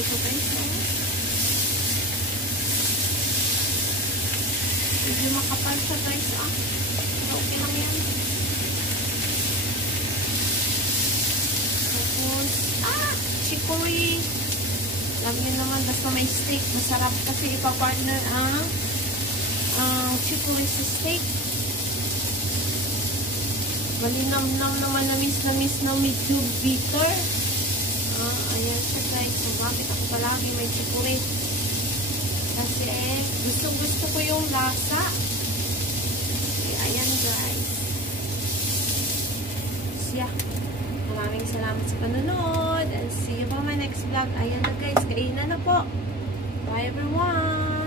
chipotle ko guys. Medyo makapal siya guys. Pero okay lang yan. Tapos, chicory. Alam niyo naman, basta may steak. Masarap kasi ipapartner ang chicory sa steak. Malinam-nam naman na miss na medyo bitter. Ayan siya guys. So, bakit ako palagi may chicory? Kasi, gusto ko yung lasa. Okay, ayan guys. So, yeah. Maraming salamat sa panonood. And see you for my next vlog. Ayan na guys. Kainan na po. Bye everyone.